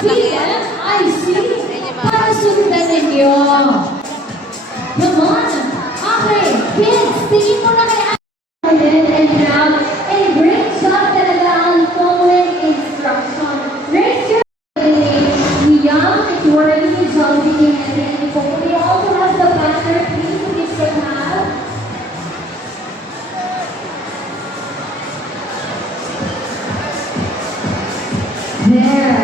TMIC para sundan ninyo. Come on. Okay, kids, tingin mo na kay Alden and now, and great job talaga ang following instruction. Raise your young, if you are really jogging and then we also have the banner, please say have. There.